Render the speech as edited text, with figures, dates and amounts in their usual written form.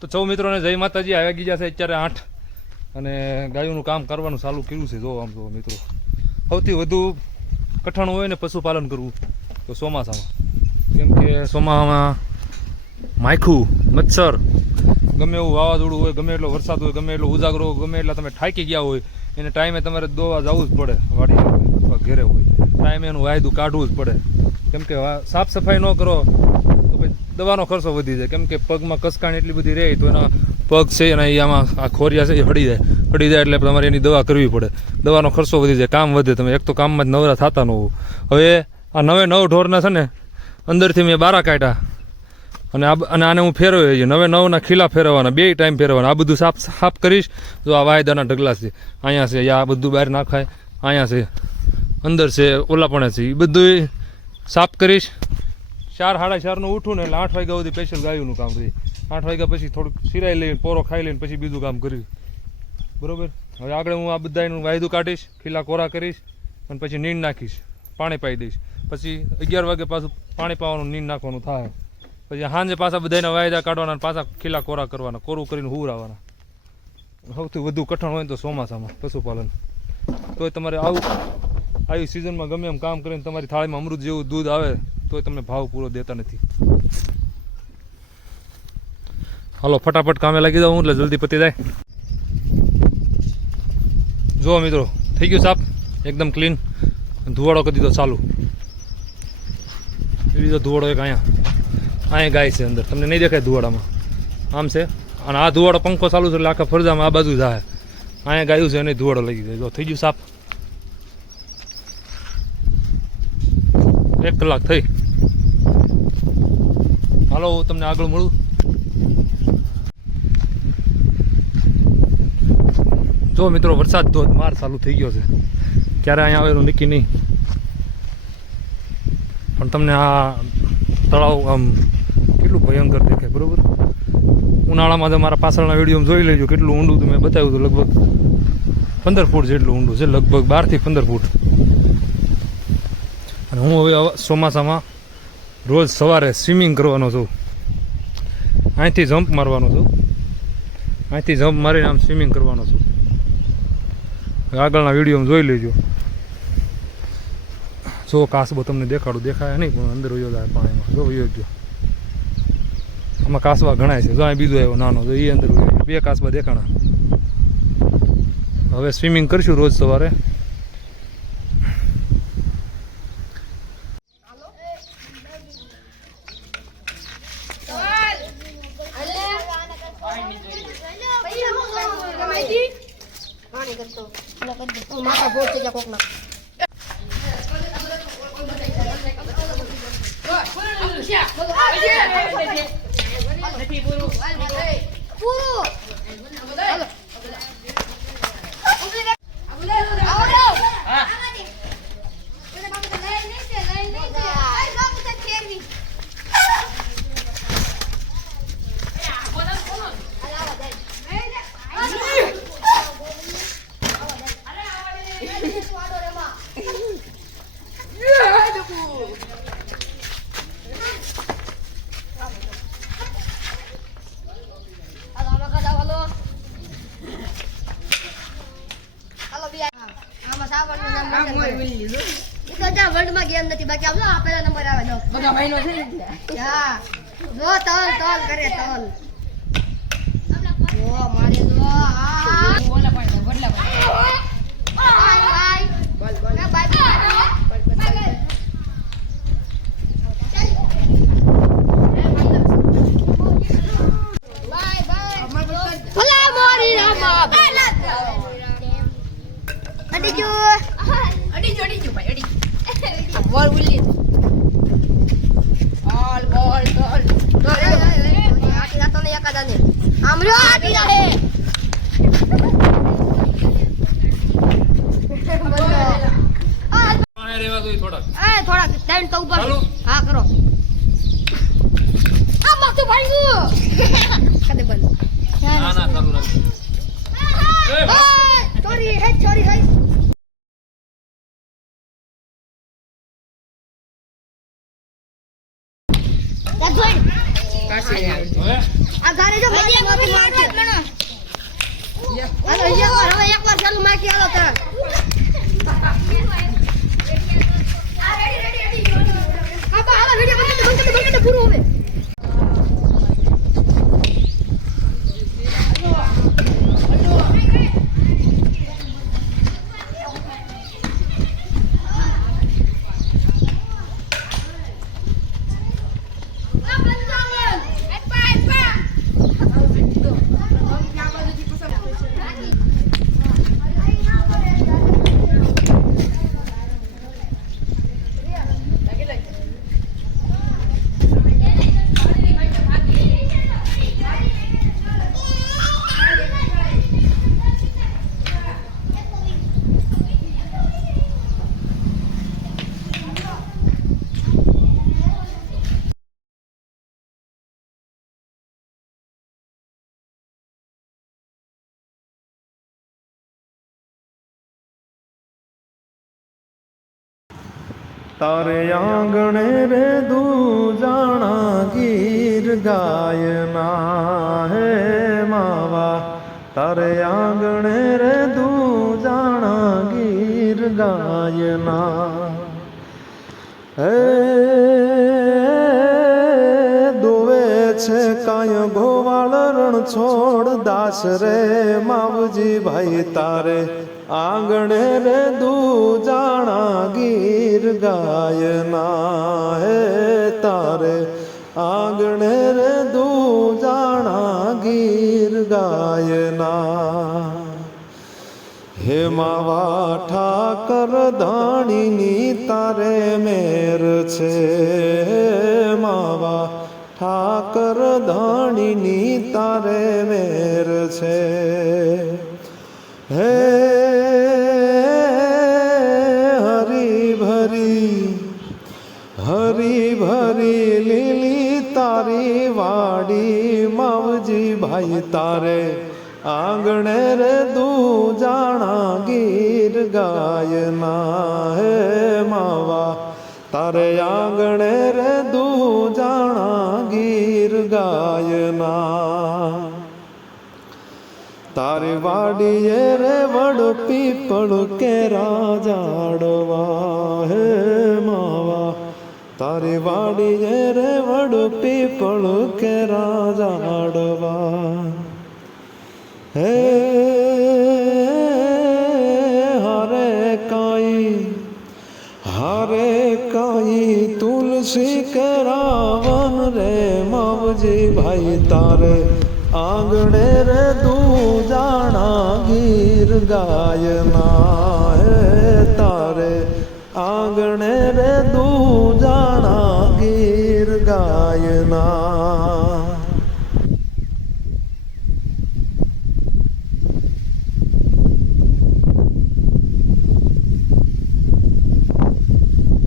તો સૌ મિત્રોને જય માતાજી. આવી ગયા છે અત્યારે 8 અને ગાયોનું કામ કરવાનું ચાલુ કર્યું છે. જો આમ તો મિત્રો સૌથી વધુ કઠણ હોય ને પશુપાલન કરવું તો ચોમાસામાં, કેમ કે ચોમાસામાં માખું મચ્છર ગમે એવું વાવાઝોડું હોય, ગમે એટલો વરસાદ હોય, ગમે એટલો ઉજાગરો, ગમે એટલા તમે થાકી ગયા હોય એને ટાઈમે તમારે દોવા જવું જ પડે. વાડી અથવા ઘેરે હોય ટાઈમે એનું વાયદું કાઢવું જ પડે, કેમ કે સાફ સફાઈ ન કરો તો પછી દવાનો ખર્ચો વધી જાય. કેમ કે પગમાં કસકાણ એટલી બધી રહે તો એના પગ છે અને આમાં આ ખોરિયા છે એ હળી જાય એટલે તમારે એની દવા કરવી પડે. દવાનો ખર્ચો વધી જાય, કામ વધે. તમે એક તો કામમાં જ નવરા થતા ન હોવ. હવે આ 9 ઢોરના છે ને અંદરથી મેં બારા કાઢ્યા અને આને હું ફેરવ્યો છે. 9 ખીલા ફેરવવાના, 2 ટાઈમ ફેરવવાના. આ બધું સાફ કરીશ. જો આ વાયદાના ઢગલા છે, અહીંયા છે, આ બધું બહાર નાખાય, અહીંયા છે, અંદર છે, ઓલા પણ છે, એ બધું સાફ કરીશ. 4 સાડા 4 ઉઠું ને એટલે 8 વાગ્યા સુધી સ્પેશિયલ ગાયોનું કામ કરી. 8 વાગ્યા પછી થોડુંક સિરાઈ લઈને પોરો ખાઈ લઈને પછી બીજું કામ કર્યું. બરોબર. હવે આગળ હું આ બધાનું વાયદું કાઢીશ, ખીલા કોરા કરીશ અને પછી નીંદ નાખીશ, પાણી પાઈ દઈશ. પછી 11 વાગે પાછું પાણી પાવાનું, નીંદ નાખવાનું થાય. પછી સાંજે પાછા બધાના વાયદા કાઢવાના, પાછા ખીલા કોરા કરવાના, કોરું કરીને હુરાવાના. સૌથી વધુ કઠણ હોય તો ચોમાસામાં પશુપાલન. તોય તમારે આવી સિઝનમાં ગમે એમ કામ કરીને તમારી થાળીમાં અમૃત જેવું દૂધ આવે તોય તમને ભાવ પૂરો દેતા નથી. હાલો ફટાફટ કામે લાગી જાઉં એટલે જલ્દી પતી જાય. જુઓ મિત્રો, થઈ ગયું સાફ, એકદમ ક્લીન. ધુવાડો કરી દીધો ચાલુ. એ બીજો ધુવાડો એક અહીંયા ગાય છે અંદર, તમને નહીં દેખાય ધુવાડામાં, આમ છે. અને આ ધુવાડો પંખો ચાલુ છે એટલે આખા ફરજામાં આ બાજુ જાય. અહીંયા ગાયું છે એને ધુવાડો લગી જાય. જો થઈ ગયું સાફ, 1 કલાક થઈ. હાલો હું તમને આગળ મળું. જો મિત્રો, વરસાદ ધોધમાર ચાલુ થઈ ગયો છે. ક્યારે અહીંયા આવે એનું નક્કી નહીં, પણ તમને આ તળાવ આમ કેટલું ભયંકર દેખાય. બરોબર. ઉનાળામાં મારા પાછળના વિડીયો જોઈ લેજો કેટલું ઊંડું મેં બતાવ્યું હતું. લગભગ 15 ફૂટ જેટલું ઊંડું છે, લગભગ 12 થી 15 ફૂટ. અને હું હવે ચોમાસામાં રોજ સવારે સ્વિમિંગ કરવાનો છું. અહીંથી જમ્પ મારવાનો છું, અહીંથી જમ્પ મારીને આમ સ્વિમિંગ કરવાનો છું. આગળના વિડીયોમાં જોઈ લેજો. જો કાસબો તમને દેખાડું, દેખાય નહીં પણ અંદર વયો જાય પાણીમાં. જો વયો ગયો. આમાં કાસબા ઘણાય છે. જો અહીં બીજો આવ્યો નાનો, જો એ અંદર વયો ગયો. 2 કાસબા દેખાણા. હવે સ્વિમિંગ કરશું રોજ સવારે. વર્લ્ડમાં ગેમ નથી બાકી આવલો આ પહેલા નંબર આવે જો બધા મહિનો છે ને હા જો તલ કરે તલ જો મારે જો આ ઓલા પણ બદલા બાય બોલ ના બાય ભલા મોરી રામા અડી જો ભાઈ અડી બોલ ઉલી બોલ આટી રાતો ને એકાદા ને આમરો આટી રહે આ રેવા દો થોડા ટાઈમ તો ઉપર હા કરો આ માથું ભાઈ ગયું કદે બંધ ના ચાલુ રાખ ચોરી હે આ ગાડી જો મારી મોતી મારશે હાલો એકવાર ચાલુ માકી હાલો તાર હાલો વિડિયો બંધ પૂરું હવે તારે આંગણે રે દૂજાણા ગીર ગાયના હે માવા તારે આંગણે રે દૂજાણા ગીર ગાયના હે દોવે છે કાય ગોવાળ રણ છોડ દાસ રે માવજી ભાઈ તારે આંગણે રે દૂજાણા ગીર ગાયના હે તારે આંગણે રે દૂજાણા ગીર ગાયના હે માવા ઠાકર ધાણીની તારે મેર છે માવા ઠાકર ધાણીની તારે મેર છે હે હરી ભરી લીલી તારી વાડી માવજી ભાઈ તારે આંગણે રે દૂજાણા ગીર ગાયના હે માવા તારે આંગણે રે દૂજાણા ગીર ગાયના તારી વાડીએ રે વડ પીપળ કેરા ઝાડવા હે માવા તારી વાડીએ રે વડ પીપળ કેરા ઝાડવા હે હારે કાઈ તુલસી કેરાવન રે માવજી ભાઈ તારે આંગણે રે દૂજાણા ગીર ગાયના હે તારે આંગણે રે દૂજાણા ગીર ગાયના